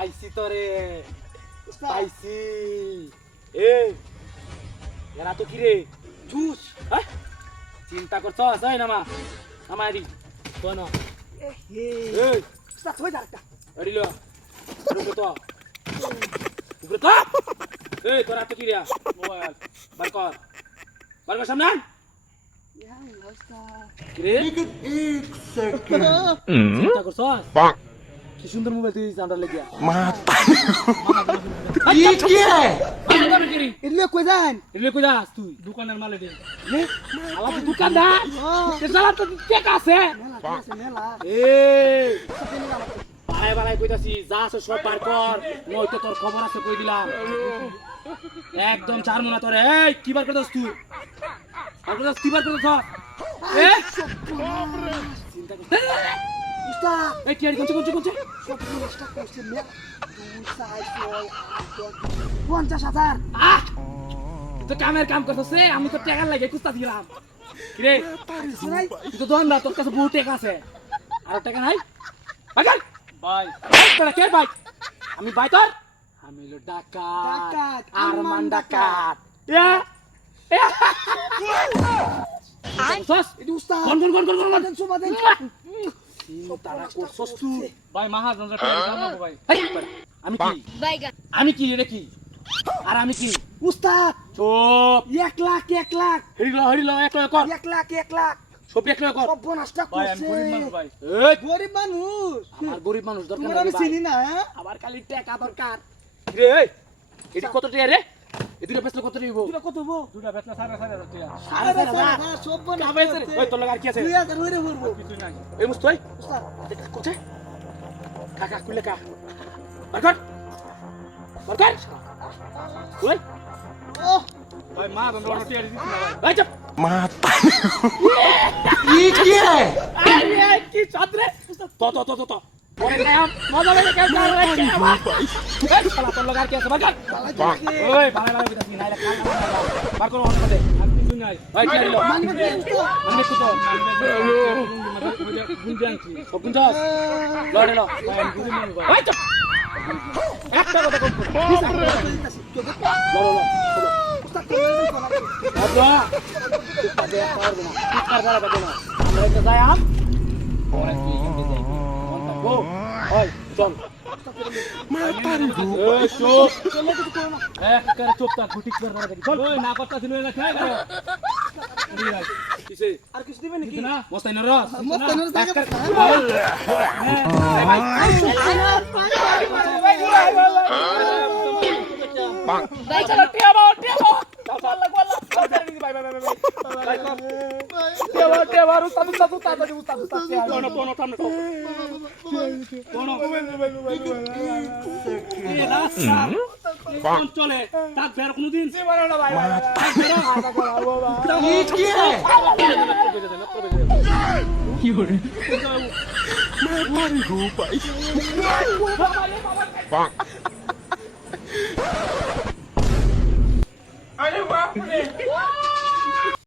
পাইছি তোরে পাইছি এই এরা তো কি রে জুস হ্যাঁ চিন্তা করছস এই নামা নামাই কোন এই উস্তাদ হই যা একটা এডিলো রুকো তো উপরে তো এই তোরা তো কি রে মোবাইল বার কর সামনে ইয়া উস্তাদ কি রে চিন্তা করছস কি সুন্দর মোবাইল তুই জানটা লাগিয়া এলে কই যান এলে কই যাস তুই দোকানের মালে দে আলা তুই দোকানদার তে সালা তো টেক আছে মেলা এই বালাই বালাই কইতাছি যা আছে সব বার কর নয়তো তোর খবর আছে কই দিলাম একদম চার মনা তোরে এই কি বার করছস তুই আর করছস কি বার করছস এ চিন্তা কর উস্তাদ এই কি আর কোন সব জিনিসটা করছে মেলা 2 6 6 50,000 আহ তো কামের কাম করছস আমি তো টাকা লাগে কুস্তা দিলাম কি রে তুই তো দোকানদার তোর কাছে বহুত টাকা আছে আর টাকা নাই বাগান ভাই তোরা কে ভাই আমি ভাই তোর আমি হলো ডাকাত আরমান ডাকাত ইয়া সস এটি উস্তাদ কোন সুবাদেন তারা করছস তুই ভাই মাহাজন জানাবো ভাই আমি কি রে কি আর আমি কি উস্তাদ চুপ 1 লাখ 1 লাখ হরিল 1 লাখ 1 লাখ সব 1 লাখ কর সব বোনাসটা ভাই আমি করছে গরিব মানুষ ভাই এই গরিব মানুষ আমার গরিব মানুষ দরকার তোমার নাই আমি ভাই। চিনি না হ্যাঁ আবার খালি টাকা দরকার রে এই এটি কত টাকা রে এই দুটো বেচলে কত দিব তুই কত বো দুটা বেতলা সাড়ে সাড়ে টাকা সাড়ে সব বোনাস হবে ওই তোর লাগা আর কি আছে 2000 হইরে ভরবো কিছু নাই এই মুস্তই উস্তাদ কোথায় কাকা কুলে কা বারকর ওই ও ভাই মাহাজন টিয়া দিছি না ভাই ভাই চুপ আরে কি ছাত্রে তো পরে না মজা লাগে কেন রে কে আমার এই শালা তোর লাগা আর কি আছে বারকর ওই বালা বালা বিতাছি নাই কাল বার করো অন করে আমি কিছু নাই ভাই কি দিল মানবে কি উস্তাদ আমি তো গুন্ডি আনছি সব দিন যাস লড়ে ল ভাই আমি গরিব মানুষ ভাই ভাই চুপ একটা কথা কম ল উস্তাদ কেমন করা আব্বা চুপ দে পারবো না চিৎকার করা যাবে না আমরা একটা যাই আম পরে কি এখানে যাই ও ওই চল এই চুপ চলে কিছু করো না এক করে চুপ থাক গুটি করে ধরে চল ওই না পারতাছি লই না খাই দাও কিসে আর কিছু দিবে নাকি না মস্তাই না রস মস্তানোর জায়গা ভাই চলো টিয়া বাও চলে তাক ফের কোনদিন কি করে